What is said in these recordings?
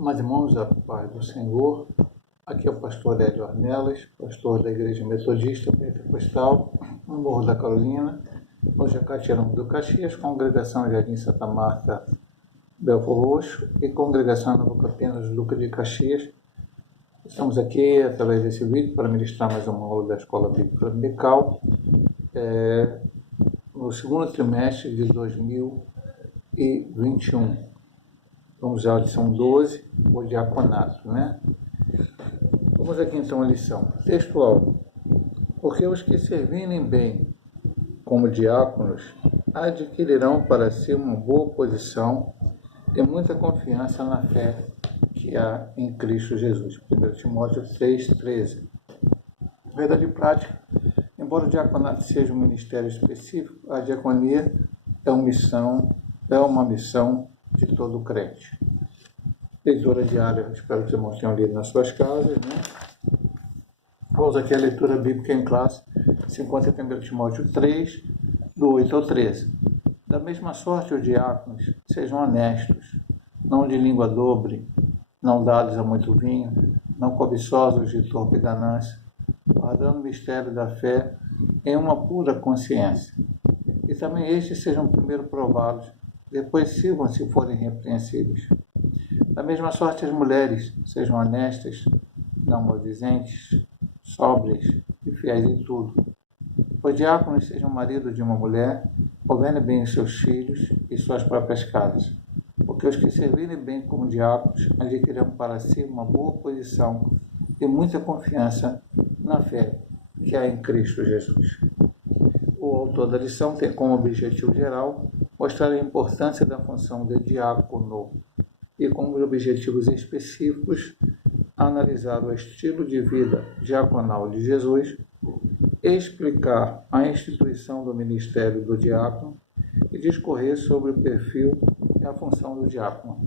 Amados irmãos, a paz do Senhor. Aqui é o pastor Hélio Ornelas, pastor da Igreja Metodista Pentecostal, no Morro da Carolina, no Jacatirão do Caxias, congregação Jardim Santa Marta, Belfor Roxo e congregação Nova Campinas, Duque de Caxias. Estamos aqui, através desse vídeo, para ministrar mais uma aula da Escola Bíblica Dominical, no segundo trimestre de 2021. Vamos à lição 12, o diaconato, né? Vamos aqui então à lição textual. Porque os que servirem bem como diáconos adquirirão para si uma boa posição e muita confiança na fé que há em Cristo Jesus. 1 Timóteo 3,13. Verdade prática. Embora o diaconato seja um ministério específico, a diaconia é uma missão de todo crente. Leitura diária, espero que os irmãos tenham lido nas suas casas, né? Vamos aqui à leitura bíblica em classe, 51 Timóteo 3, do 8 ao 13. Da mesma sorte, os diáconos sejam honestos, não de língua dobre, não dados a muito vinho, não cobiçosos de torpe ganância, guardando o mistério da fé em uma pura consciência. E também estes sejam primeiro provados, depois sirvam se forem repreensíveis. Da mesma sorte, as mulheres sejam honestas, não maldizentes, sóbrias e fiéis em tudo. Os diáconos sejam marido de uma mulher, governem bem os seus filhos e suas próprias casas, porque os que servirem bem como diáconos adquirirão para si uma boa posição e muita confiança na fé que há em Cristo Jesus. O autor da lição tem como objetivo geral mostrar a importância da função de diácono e como objetivos específicos analisar o estilo de vida diaconal de Jesus, explicar a instituição do ministério do diácono e discorrer sobre o perfil e a função do diácono.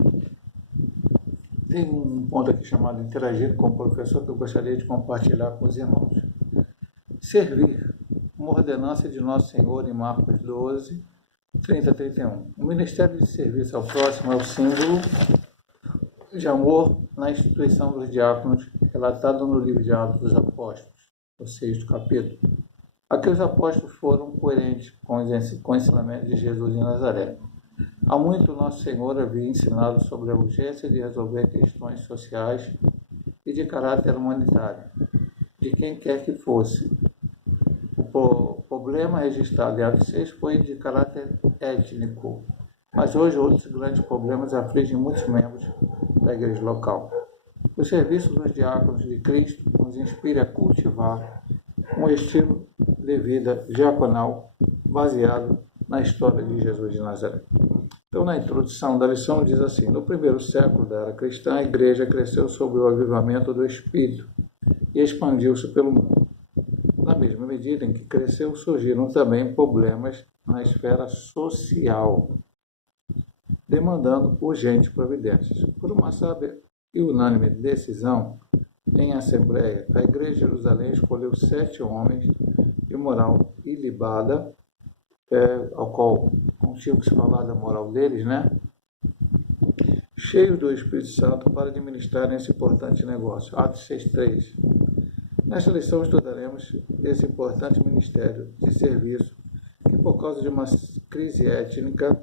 Tem um ponto aqui chamado interagir com o professor que eu gostaria de compartilhar com os irmãos. Servir, uma ordenança de Nosso Senhor em Marcos 12, 30 a 31. O ministério de serviço ao próximo é o símbolo de amor na instituição dos diáconos, relatado no livro de Atos dos Apóstolos, o 6º capítulo. Aqui os apóstolos foram coerentes com o ensinamento de Jesus em Nazaré. Há muito Nosso Senhor havia ensinado sobre a urgência de resolver questões sociais e de caráter humanitário, de quem quer que fosse. O problema registrado em Atos 6 foi de caráter étnico, mas hoje outros grandes problemas afligem muitos membros da igreja local. O serviço dos diáconos de Cristo nos inspira a cultivar um estilo de vida diaconal baseado na história de Jesus de Nazaré. Então, na introdução da lição diz assim: no primeiro século da era cristã, a igreja cresceu sob o avivamento do Espírito e expandiu-se pelo mundo. Na mesma medida em que cresceu, surgiram também problemas na esfera social, demandando urgentes providências. Por uma sábia e unânime decisão em assembleia, a Igreja de Jerusalém escolheu 7 homens de moral ilibada, ao qual não tinha que se falar da moral deles, né? Cheios do Espírito Santo para administrar esse importante negócio. Atos 6:3. Nesta lição estudaremos esse importante ministério de serviço que, por causa de uma crise étnica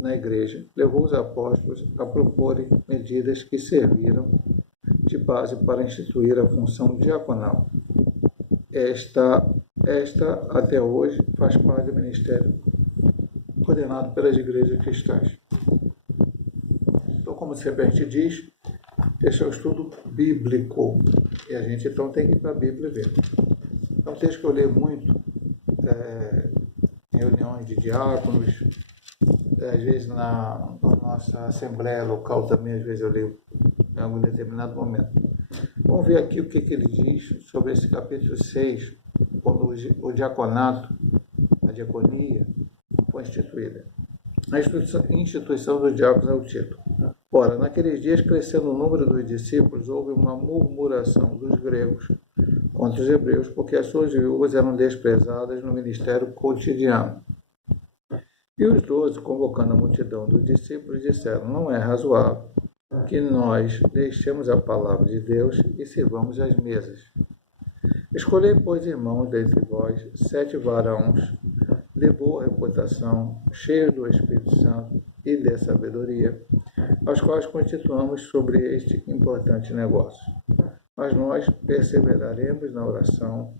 na igreja, levou os apóstolos a proporem medidas que serviram de base para instituir a função diaconal. Esta até hoje faz parte do ministério coordenado pelas igrejas cristãs. Então, como sempre a gente diz, esse é o estudo bíblico e a gente então tem que ir para a Bíblia ver. É um texto que eu leio muito em reuniões de diáconos, às vezes na nossa assembleia local também, às vezes eu leio em algum determinado momento. Vamos ver aqui o que ele diz sobre esse capítulo 6, quando o diaconato, a diaconia, foi instituída. A instituição dos diáconos é o título. Ora, naqueles dias, crescendo o número dos discípulos, houve uma murmuração dos gregos contra os hebreus, porque as suas viúvas eram desprezadas no ministério cotidiano. E os 12, convocando a multidão dos discípulos, disseram: não é razoável que nós deixemos a palavra de Deus e sirvamos as mesas. Escolhei, pois, irmãos, dentre vós, 7 varões de boa reputação, cheios do Espírito Santo e de sabedoria, aos quais constituamos sobre este importante negócio. Mas nós perseveraremos na oração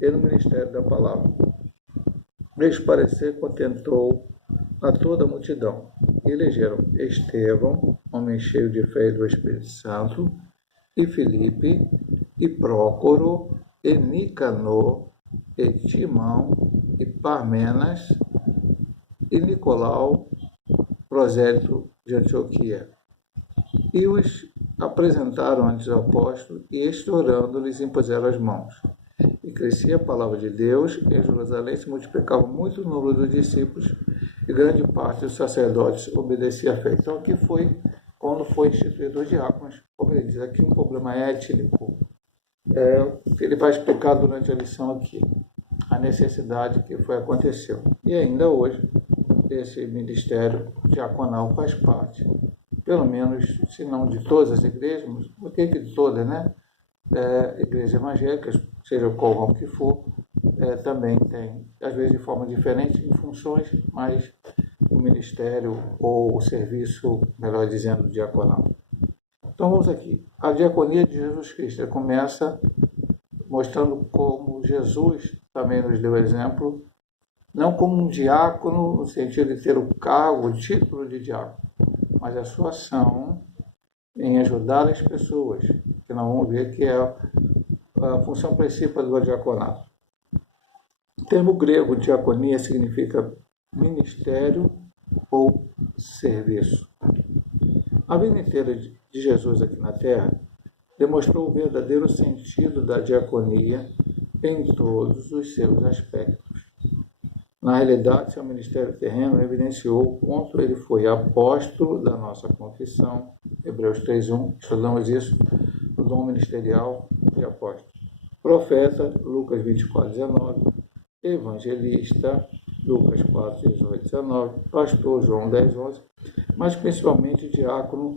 e no ministério da palavra. Este parecer contentou a toda a multidão. E elegeram Estevão, homem cheio de fé e do Espírito Santo, e Filipe, e Prócoro, e Nicanor, e Timão, e Parmenas, e Nicolau, prosélito de Antioquia. E os apresentaram ante os apóstolos, e estourando lhes impuseram as mãos. E crescia a palavra de Deus, e em Jerusalém se multiplicava muito o número dos discípulos, e grande parte dos sacerdotes obedecia à fé. Então aqui foi quando foi instituído os diáconos, como ele diz aqui, um problema étnico. Ele vai explicar durante a lição aqui a necessidade que aconteceu. E ainda hoje, esse ministério diaconal faz parte, pelo menos, se não de todas as igrejas, mas por que de todas, né? Igrejas evangélicas, seja qual ramo que for, também tem, às vezes de forma diferente, em funções, mas o ministério ou o serviço, melhor dizendo, diaconal. Então vamos aqui. A diaconia de Jesus Cristo começa mostrando como Jesus também nos deu exemplo, não como um diácono no sentido de ter o cargo, o título de diácono, mas a sua ação em ajudar as pessoas, que nós vamos ver que é a função principal do diaconato. O termo grego diaconia significa ministério ou serviço. A vida inteira de Jesus aqui na Terra demonstrou o verdadeiro sentido da diaconia em todos os seus aspectos. Na realidade, seu ministério terreno evidenciou o quanto ele foi apóstolo da nossa confissão, Hebreus 3:1, estudamos isso, o dom ministerial de apóstolo. Profeta, Lucas 24:19, evangelista, Lucas 4:18-19, pastor, João 10:11, mas principalmente diácono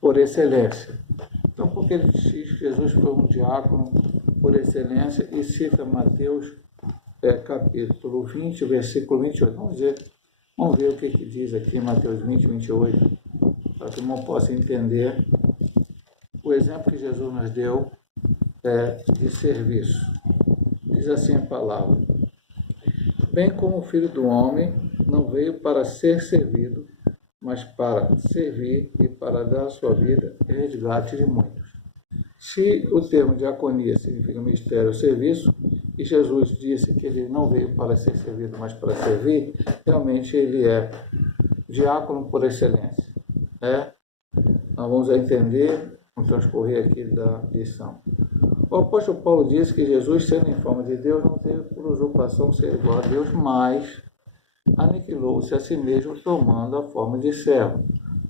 por excelência. Então, porque ele diz que Jesus foi um diácono por excelência e cita Mateus capítulo 20, versículo 28. Vamos ver o que diz aqui em Mateus 20, 28, para que o irmão possa entender o exemplo que Jesus nos deu de serviço. Diz assim a palavra: bem como o Filho do Homem não veio para ser servido, mas para servir e para dar a sua vida em resgate de muitos. Se o termo diaconia significa ministério ou serviço, e Jesus disse que ele não veio para ser servido, mas para servir, realmente ele é diácono por excelência. Nós vamos entender no transcorrer aqui da lição. O apóstolo Paulo disse que Jesus, sendo em forma de Deus, não teve por usurpação ser igual a Deus, mas aniquilou-se a si mesmo, tomando a forma de servo,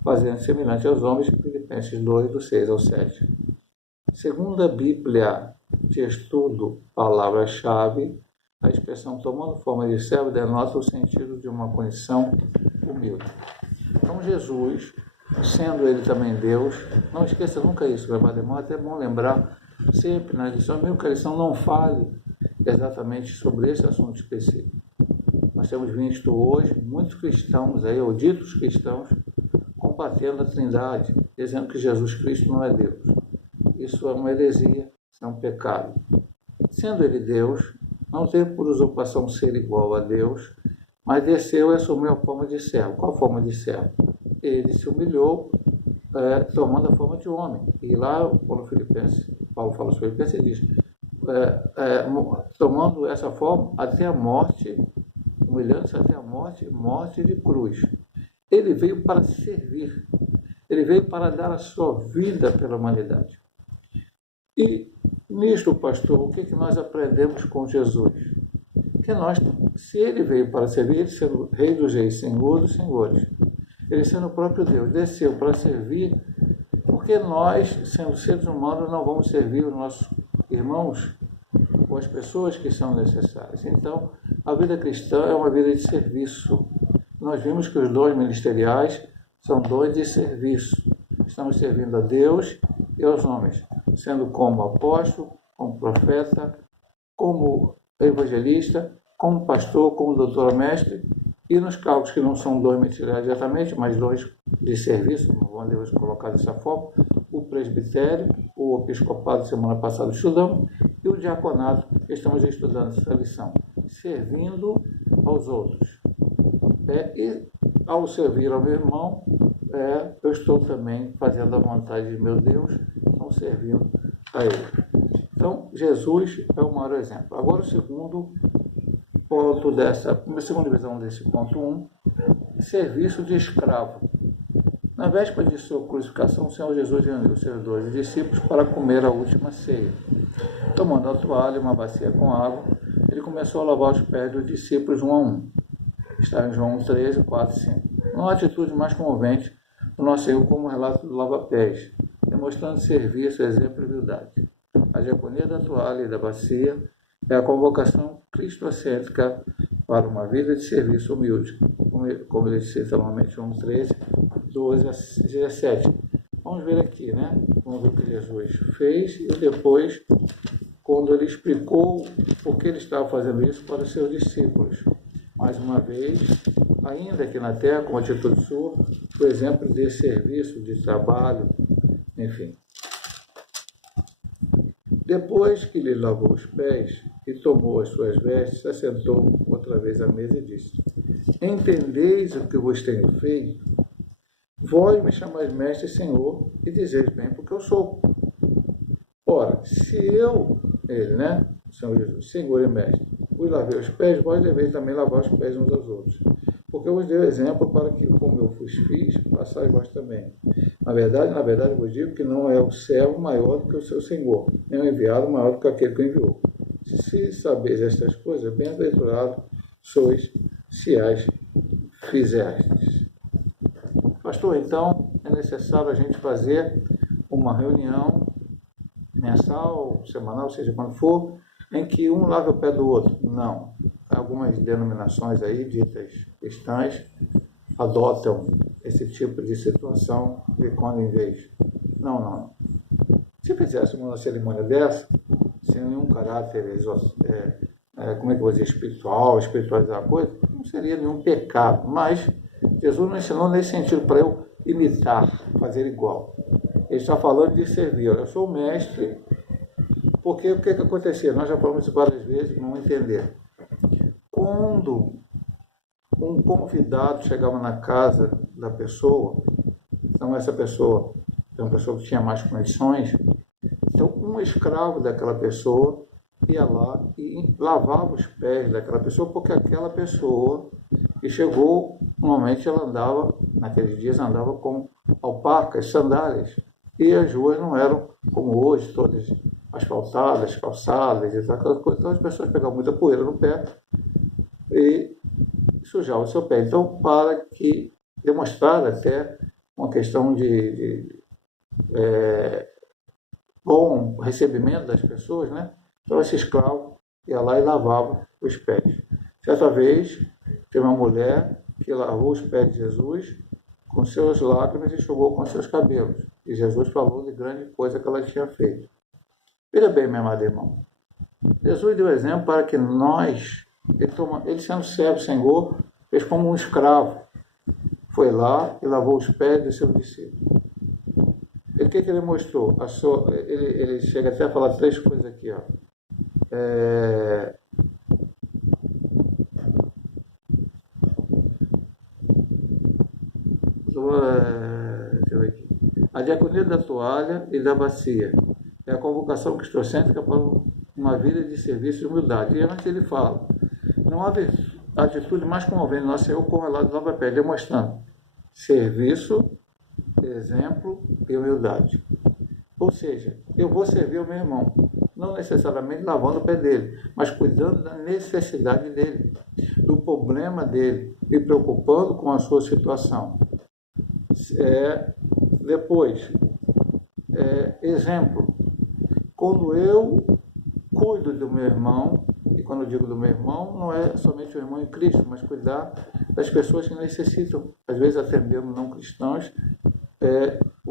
fazendo semelhante aos homens, Filipenses 2, do 6 ao 7. Segundo a Bíblia de estudo, palavra-chave, a expressão tomando forma de servo denota o sentido de uma condição humilde. Então Jesus, sendo ele também Deus, não esqueça nunca isso, gravado irmão, até é bom lembrar sempre na lição, mesmo que a lição não fale exatamente sobre esse assunto específico. Nós temos visto hoje muitos cristãos aí, ou ditos cristãos, combatendo a Trindade, dizendo que Jesus Cristo não é Deus. Isso é uma heresia, isso é um pecado. Sendo ele Deus, não teve por usurpação ser igual a Deus, mas desceu e assumiu a forma de servo. Qual a forma de servo? Ele se humilhou tomando a forma de homem. E lá, quando Paulo fala sobre Filipenses, ele diz, tomando essa forma até a morte, humilhando-se até a morte, morte de cruz. Ele veio para servir. Ele veio para dar a sua vida pela humanidade. E nisto, pastor, o que nós aprendemos com Jesus? Que nós, se ele veio para servir, ele sendo Rei dos Reis, Senhor dos Senhores, ele sendo o próprio Deus, desceu para servir, porque nós, sendo seres humanos, não vamos servir os nossos irmãos ou as pessoas que são necessárias. Então, a vida cristã é uma vida de serviço. Nós vimos que os dons ministeriais são dons de serviço. estamos servindo a Deus e aos homens, sendo como apóstolo, como profeta, como evangelista, como pastor, como doutor mestre, e nos cargos que não são dons ministeriais diretamente, mas dons de serviço, vamos colocar dessa forma, o presbitério, o episcopado, semana passada estudamos, e o diaconato, que estamos estudando essa lição, servindo aos outros. E ao servir ao meu irmão, eu estou também fazendo a vontade de meu Deus, então servindo a ele. Então, Jesus é o maior exemplo. Agora, o segundo ponto a segunda visão desse ponto 1, serviço de escravo. Na véspera de sua crucificação, o Senhor Jesus reuniu os seus 12 discípulos para comer a última ceia. Tomando a toalha e uma bacia com água, ele começou a lavar os pés dos discípulos um a um. Está em João 13, 4 e 5. Uma atitude mais comovente do nosso Senhor como relato do lava-pés, demonstrando serviço, exemplo e humildade. A diaconia da toalha e da bacia é a convocação cristocêntrica para uma vida de serviço humilde, como ele cita normalmente João 13, 12 a 17. Vamos ver aqui, né? Vamos ver o que Jesus fez e depois, quando ele explicou por que ele estava fazendo isso para os seus discípulos. Mais uma vez, ainda aqui na terra, com atitude sua, por exemplo, de serviço, de trabalho, enfim. Depois que lhe lavou os pés e tomou as suas vestes, se assentou outra vez à mesa e disse: Entendeis o que vos tenho feito? Vós me chamais mestre e senhor, e dizeis bem porque eu sou. Ora, se eu, ele, né, o Senhor Jesus, senhor e mestre, vos lavei os pés, vós deveis também lavar os pés uns aos outros. Porque eu vos dei o exemplo para que, como eu vos fiz, façais vós também. Na verdade, vos digo que não é o servo maior do que o seu senhor, nem o enviado maior do que aquele que o enviou. Se sabeis estas coisas, bem-aventurado sois, se as fizestes. Pastor, então, é necessário a gente fazer uma reunião mensal, semanal, seja quando for, em que um lave o pé do outro. Não. Algumas denominações aí, ditas cristãs, adotam esse tipo de situação de quando em vez. Não. Se fizesse uma cerimônia dessa, sem nenhum caráter, como é que eu vou dizer, espiritualizar a coisa, não seria nenhum pecado. Mas Jesus não ensinou nesse sentido para eu imitar, fazer igual. Ele está falando de servir. Eu sou o mestre, porque o que acontecia? Nós já falamos isso várias vezes, vamos entender. Quando um convidado chegava na casa da pessoa, então essa pessoa é uma pessoa que tinha mais condições, então um escravo daquela pessoa ia lá e lavava os pés daquela pessoa, porque aquela pessoa que chegou, normalmente ela andava, naqueles dias andava com alpacas, sandálias, e as ruas não eram como hoje, todas asfaltadas, calçadas, aquelas coisas, então as pessoas pegavam muita poeira no pé e sujar o seu pé. Então, para que demonstrar até uma questão de bom recebimento das pessoas, né? Então, esse escravo ia lá e lavava os pés. Certa vez, teve uma mulher que lavou os pés de Jesus com seus lágrimas e enxugou com seus cabelos. E Jesus falou de grande coisa que ela tinha feito. Veja bem, meu amado irmão. Jesus deu exemplo para que nós, ele sendo servo, Senhor, fez como um escravo. Foi lá e lavou os pés dos seus discípulos. O que ele mostrou? Ele chega até a falar 3 coisas aqui. Ó. Deixa eu ver aqui. A diaconia da toalha e da bacia é a convocação cristocêntrica para uma vida de serviço e humildade. E antes ele fala, não há atitude mais comovente do nosso Senhor com o relato do lava-pé, demonstrando serviço, exemplo e humildade. Ou seja, eu vou servir o meu irmão, não necessariamente lavando o pé dele, mas cuidando da necessidade dele, do problema dele, me preocupando com a sua situação. Depois, exemplo, quando eu cuido do meu irmão, e quando eu digo do meu irmão, não é somente o irmão em Cristo, mas cuidar das pessoas que necessitam, às vezes até mesmo não cristãos,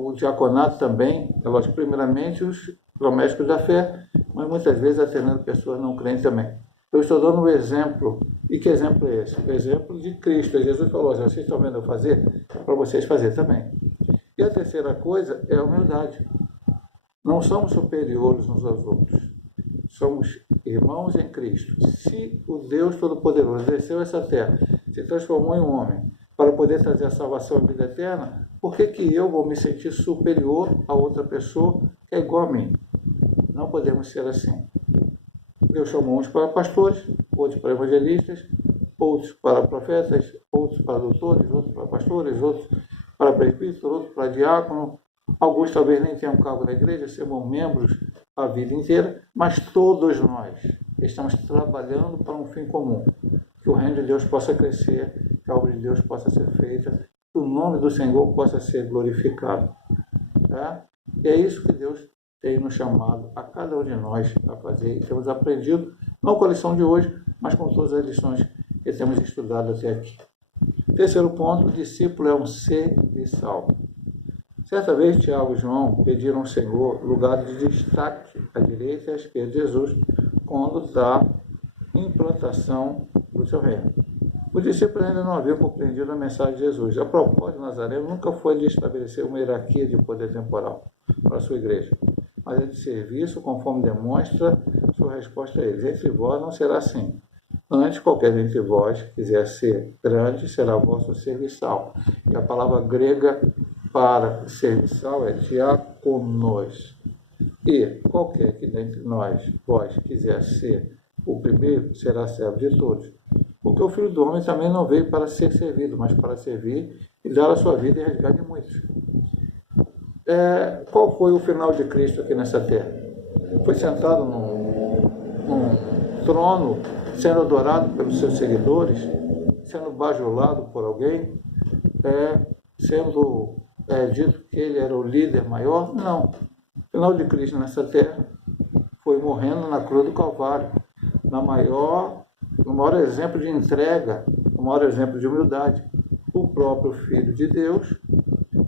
o diaconato também, é lógico, primeiramente os domésticos da fé, mas muitas vezes atendendo pessoas não crentes também. Eu estou dando um exemplo. E que exemplo é esse? O exemplo de Cristo. Jesus falou assim: vocês estão vendo eu fazer? Para vocês fazer também. E a terceira coisa é a humildade. Não somos superiores uns aos outros. Somos irmãos em Cristo. Se o Deus Todo-Poderoso desceu essa terra, se transformou em um homem, para poder trazer a salvação e a vida eterna, por que que eu vou me sentir superior a outra pessoa que é igual a mim? Não podemos ser assim. Deus chamou uns para pastores, outros para evangelistas, outros para profetas, outros para doutores, outros para pastores, outros para presbíteros, outros para diácono. Alguns talvez nem tenham cargo na igreja, serão membros a vida inteira, mas todos nós estamos trabalhando para um fim comum. Que o reino de Deus possa crescer, que a obra de Deus possa ser feita, que o nome do Senhor possa ser glorificado. Tá? E é isso que Deus tem nos chamado a cada um de nós a fazer, e temos aprendido, não com a lição de hoje, mas com todas as lições que temos estudado até aqui. Terceiro ponto: o discípulo é um serviçal. Certa vez, Tiago e João pediram ao Senhor lugar de destaque à direita e à esquerda de Jesus, quando da implantação do seu reino. Os discípulos ainda não haviam compreendido a mensagem de Jesus. A propósito, Nazareno nunca foi de estabelecer uma hierarquia de poder temporal para a sua igreja, mas é de serviço, conforme demonstra sua resposta a eles: entre vós não será assim. Antes, qualquer dentre vós que quiser ser grande, será vosso serviçal. E a palavra grega para serviçal é diakonos. E qualquer que dentre vós quiser ser o primeiro, será servo de todos. Porque o Filho do Homem também não veio para ser servido, mas para servir e dar a sua vida em resgate de muitos. Qual foi o final de Cristo aqui nessa terra? Foi sentado num trono, sendo adorado pelos seus seguidores, sendo bajulado por alguém, sendo dito que ele era o líder maior? Não. O final de Cristo nessa terra foi morrendo na cruz do Calvário, no maior exemplo de entrega, no maior exemplo de humildade. O próprio Filho de Deus,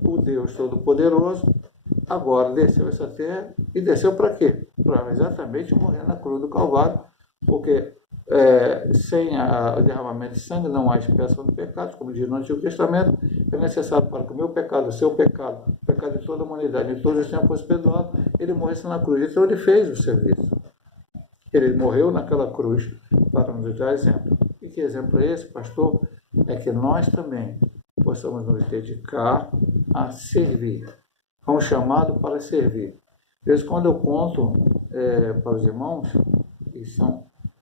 o Deus Todo-Poderoso, agora desceu essa terra. E desceu para quê? Para exatamente morrer na cruz do Calvário, porque sem o derramamento de sangue não há expiação de pecados, como diz no Antigo Testamento. É necessário para que o meu pecado, o seu pecado, o pecado de toda a humanidade, de todos os tempos fosse perdoado, ele morresse na cruz. Então ele fez o serviço. Ele morreu naquela cruz para nos dar exemplo. E que exemplo é esse, pastor? É que nós também possamos nos dedicar a servir. Fomos chamados para servir. Às vezes, quando eu conto para os irmãos,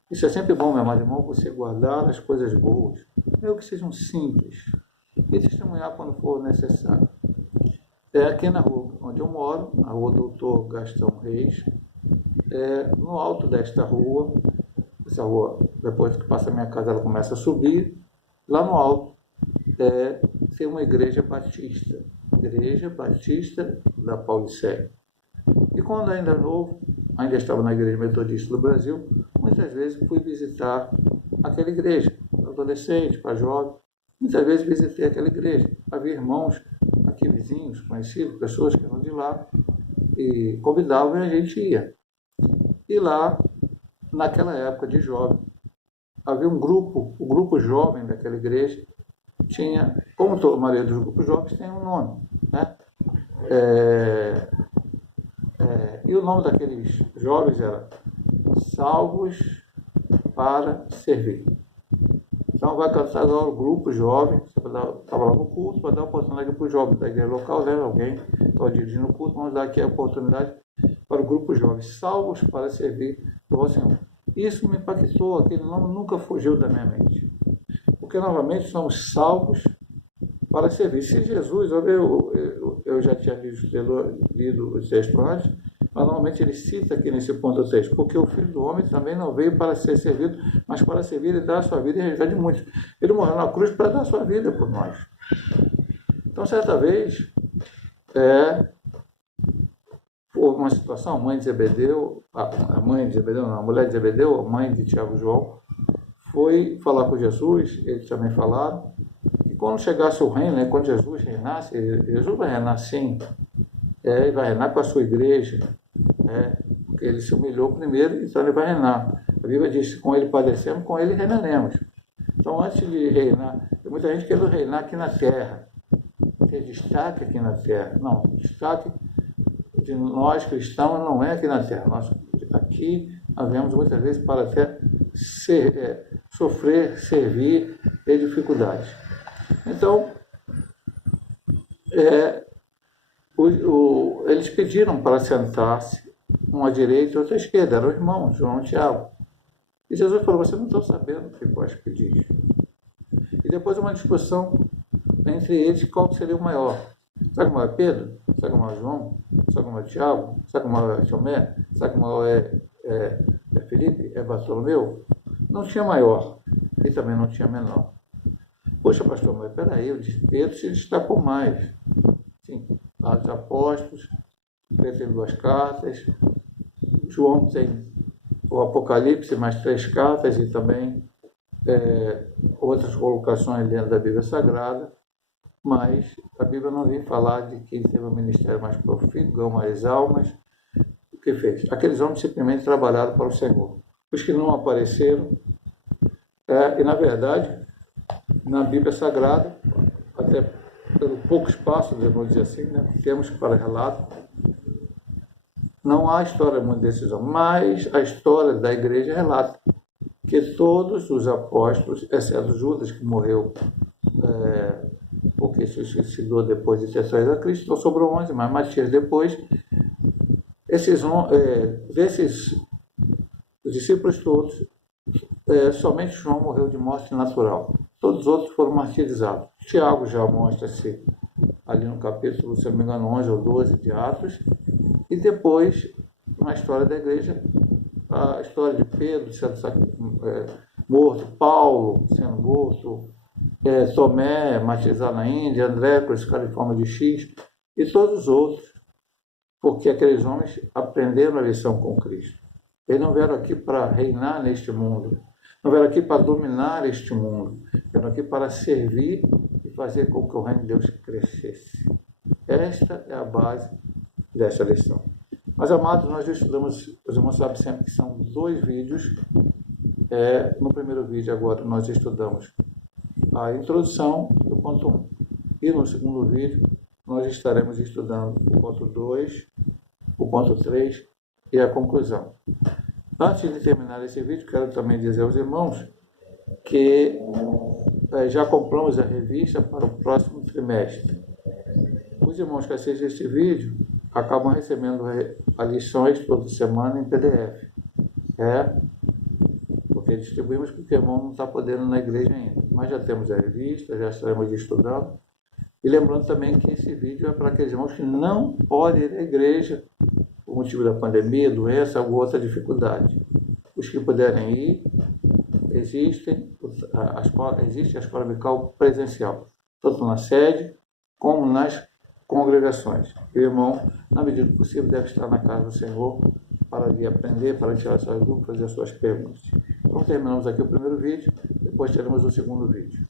isso é sempre bom, meu amado irmão, você guardar as coisas boas, mesmo que sejam simples, e testemunhar quando for necessário. Aqui na rua onde eu moro, a rua Doutor Gastão Reis, no alto desta rua, essa rua, depois que passa a minha casa, ela começa a subir. Lá no alto tem uma igreja batista da Paulicéia. E quando ainda novo, ainda estava na igreja metodista do Brasil, muitas vezes fui visitar aquela igreja, para adolescente, para jovem. Muitas vezes visitei aquela igreja. Havia irmãos aqui vizinhos, conhecidos, pessoas que eram de lá, e convidavam e a gente ia. E lá, naquela época de jovem, havia um grupo, o grupo jovem daquela igreja, tinha, como a maioria dos grupos jovens, tem um nome, né? E o nome daqueles jovens era Salvos para Servir. Então vai cantar agora o grupo jovem, estava lá no culto, para dar oportunidade para os jovens da igreja local, né? Alguém estava dirigindo o culto, vamos dar aqui a oportunidade para o grupo jovem, Salvos para Servir do Senhor. Isso me impactou, aquele nome nunca fugiu da minha mente. Porque novamente somos salvos para servir. Se Jesus, eu já tinha lido o texto antes, mas normalmente ele cita aqui nesse ponto do texto, porque o Filho do Homem também não veio para ser servido, mas para servir e dar a sua vida em resgate de muitos. Ele morreu na cruz para dar a sua vida por nós. Então, certa vez, houve uma situação, a mulher de Zebedeu, a mulher de Zebedeu, a mãe de Tiago e João, foi falar com Jesus, eles também falaram, que quando chegasse o reino, quando Jesus reinasse, Jesus vai reinar sim, Ele vai reinar com a sua igreja, porque ele se humilhou primeiro, então ele vai reinar. A Bíblia diz que com ele padecemos, com ele reinaremos. Então, antes de reinar, tem muita gente querendo reinar aqui na terra, ter destaque aqui na terra. Não, o destaque de nós cristãos não é aqui na terra. Nós aqui havemos muitas vezes para até sofrer, servir, ter dificuldades. Então, eles pediram para sentar-se, um à direita e outro à esquerda, eram irmãos, João e Tiago. E Jesus falou, você não está sabendo o que pode pedir. E depois uma discussão entre eles, qual seria o maior. Sabe o maior é Pedro? Sabe o maior é João? Sabe o maior é Tiago? Sabe o maior é Tomé? Sabe o maior é Felipe? É Bartolomeu? Não tinha maior e também não tinha menor. Poxa, pastor, mas peraí, o de Pedro se destacou mais. Sim, lá dos apóstolos, Pedro tem 2 cartas, João tem o Apocalipse, mais 3 cartas e também outras colocações dentro da Bíblia Sagrada, mas a Bíblia não vem falar de quem teve um ministério mais profícuo, ganhou mais almas. O que fez? Aqueles homens simplesmente trabalharam para o Senhor. Os que não apareceram, e na verdade, na Bíblia Sagrada, até pelo pouco espaço, vamos dizer assim, temos para relato, não há história muito desses homens, mas a história da igreja relata que todos os apóstolos, exceto Judas, que morreu porque se suicidou depois de ter saído a Cristo, então sobrou 11, mas Matias depois, desses discípulos todos, somente João morreu de morte natural. Todos os outros foram martirizados. Tiago já mostra-se ali no capítulo, se não me engano, 11 ou 12 de Atos, e depois, na história da igreja, a história de Pedro sendo morto, Paulo sendo morto, Tomé martirizado na Índia, André crucificado em forma de X, e todos os outros, porque aqueles homens aprenderam a lição com Cristo. Eles não vieram aqui para reinar neste mundo, não vieram aqui para dominar este mundo, vieram aqui para servir e fazer com que o reino de Deus crescesse. Esta é a base desta lição. Mas, amados, nós estudamos, os irmãos sabem sempre que são 2 vídeos. No primeiro vídeo agora nós estudamos a introdução do ponto 1. E no segundo vídeo nós estaremos estudando o ponto 2, o ponto 3 e a conclusão. Antes de terminar esse vídeo, quero também dizer aos irmãos que já compramos a revista para o próximo trimestre. Os irmãos que assistem este vídeo acabam recebendo as lições toda semana em PDF. Porque distribuímos porque o irmão não está podendo ir na igreja ainda. Mas já temos a revista, já estaremos estudando. E lembrando também que esse vídeo é para aqueles irmãos que não podem ir à igreja por motivo da pandemia, doença ou outra dificuldade. Os que puderem ir, existe a escola bical presencial, tanto na sede como nas congregações. O irmão, na medida do possível, deve estar na casa do Senhor para ali aprender, para tirar suas dúvidas, fazer suas perguntas. Então terminamos aqui o primeiro vídeo, depois teremos o segundo vídeo.